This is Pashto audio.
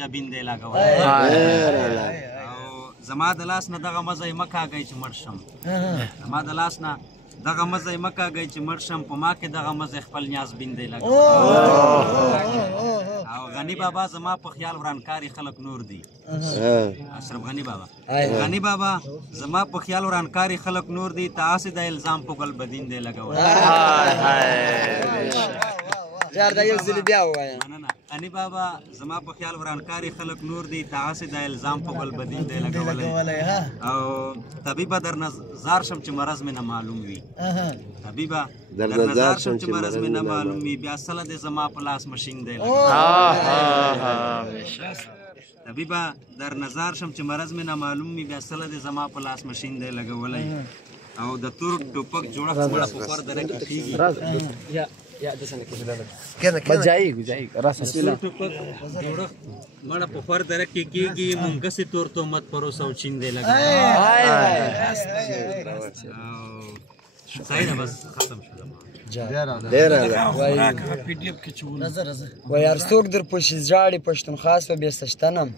جبین دی لګولی او زما د لاس نه دغه مزه یې مه کاږئ چې مړ شم زما د لاس نه دغه مزه یې مه کاږئ چې مړ شم په ما کې دغه مزه خپل نیازبین دی لګولی او غنی بابا زما په خیال ورانکاري خلک نور دي اشرف غنی بابا غنی بابا زما په خیال ورانکاري خلک نور دي تاسې د الزام په ګل بدین دی لګولی غنی بابا زما په خیال ورانکاري خلک نور دي تاسې د الزام په ګل بدین دی لګولی او طبیبه در نظر شم چې مرض مې نه معلوم وي طبیبه در نظر شم چې مرض مې نه معلوم وي بیا سله دې زما په لاس مشین دی طبیبه در نظر شم چې مرض مې نه معلوم وي بیا سله دې زما په لاس مشین دی لګولی او د تور ټوپک جوړښت مړه په خور دره کې کېږي یا دسنه کې بجایي راس ټوپک جوړښت مړه په خور دره کې کېږي مونږ سي تور تهمت پروسه او چین دی لګولی صحیح ده بس ختم شو وای هر څوک در پوشی ژاړي پښتونخوا سوه بې څښتنم